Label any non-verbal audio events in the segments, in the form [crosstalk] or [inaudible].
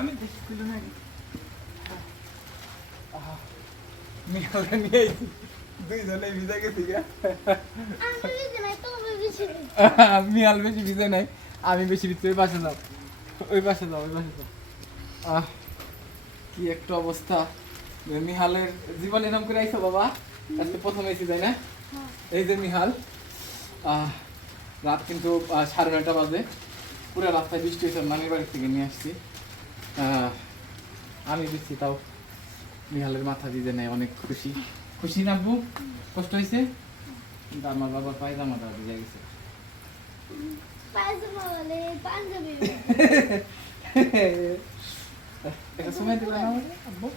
আমি দেখি খুলে ভিজা নাই বেশি আমি বেশি ভিজতে ওই পাশে যাও। ওই পাশে যাও, ওই পাশে যাও। আহ, কি একটা অবস্থা। মিহালের জীবন এরম করে আইছো বাবা। আজকে প্রথম এসি তাই না? এই যে মিহাল। রাত কিন্তু সাড়ে নয়টা বাজে। পুরো রাস্তায় বৃষ্টি হয়েছে নানির বাড়ি থেকে নিয়ে আসছি। আমি দিচ্ছি তাও মিহালের মাথা দিতে নেই অনেক খুশি। খুশি না আব্বু কষ্ট হয়েছে কিন্তু আমার বাবার পায়জামাটা ভিজে গেছে। একটা সময় দিবে না আব্বু?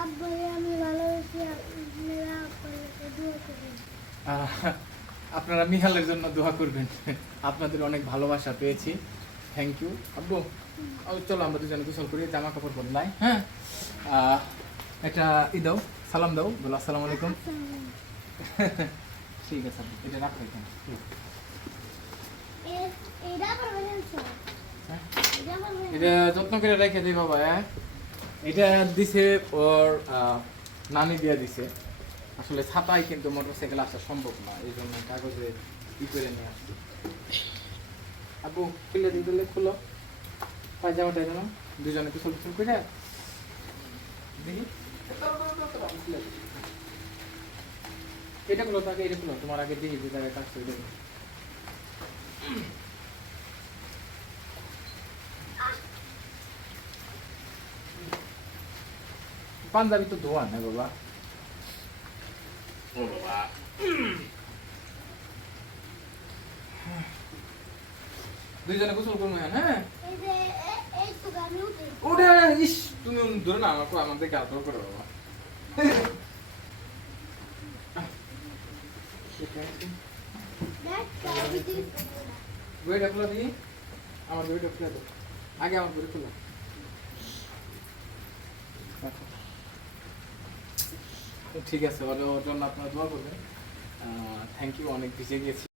আব্বু আমি ভালোবাসি আপনারা দোয়া করবেন। আহ, আপনারা মিহালের জন্য দোয়া করবেন। আপনাদের অনেক ভালোবাসা পেয়েছি। থ্যাংক ইউ আব্বু চলো আমরা দুজনে গোসল করি জামা কাপড় বদলাই হ্যাঁ? একটা ই দাও সালাম দাও বলো আসসালামু আলাইকুম। [laughs] ঠিক আছে আব্বু এটা রাখো এখানে। এটা হ্যাঁ? এটা এটা যত্ন করে রেখে দিই বাবা হ্যাঁ? এটা দিছে ওর নানি দিয়ে দিছে। আসলে ছাতায় কিন্তু মোটরসাইকেল আসা সম্ভব না, এই জন্য কাগজে ই করে নিয়ে আসছি। আপু খুলে। দিয়ে দিলে খুলো পায়জামাটা যেন দুজনে কুশল কুশল করে। দেখি। এটা খুলো, তাকে এটা খুলো। তোমার আগে দেখি যে কাজ করে দেবে পাঞ্জাবি তো ধোয়া না বাবা ও বাবা দুইজনে গোসল করব হ্যাঁ? এই যে এ- এই তো আমি উঠে। ওটা ইস তুমি ধরে না আমাকে আমাদের গাল তো করো বাবা। বইটা খুলে দিই আমার বইটা খুলে দাও আগে আমার বই খুলো। ঠিক আছে ওর ওর জন্য আপনারা দোয়া করবেন। থ্যাংক ইউ অনেক ভিজে গিয়েছি।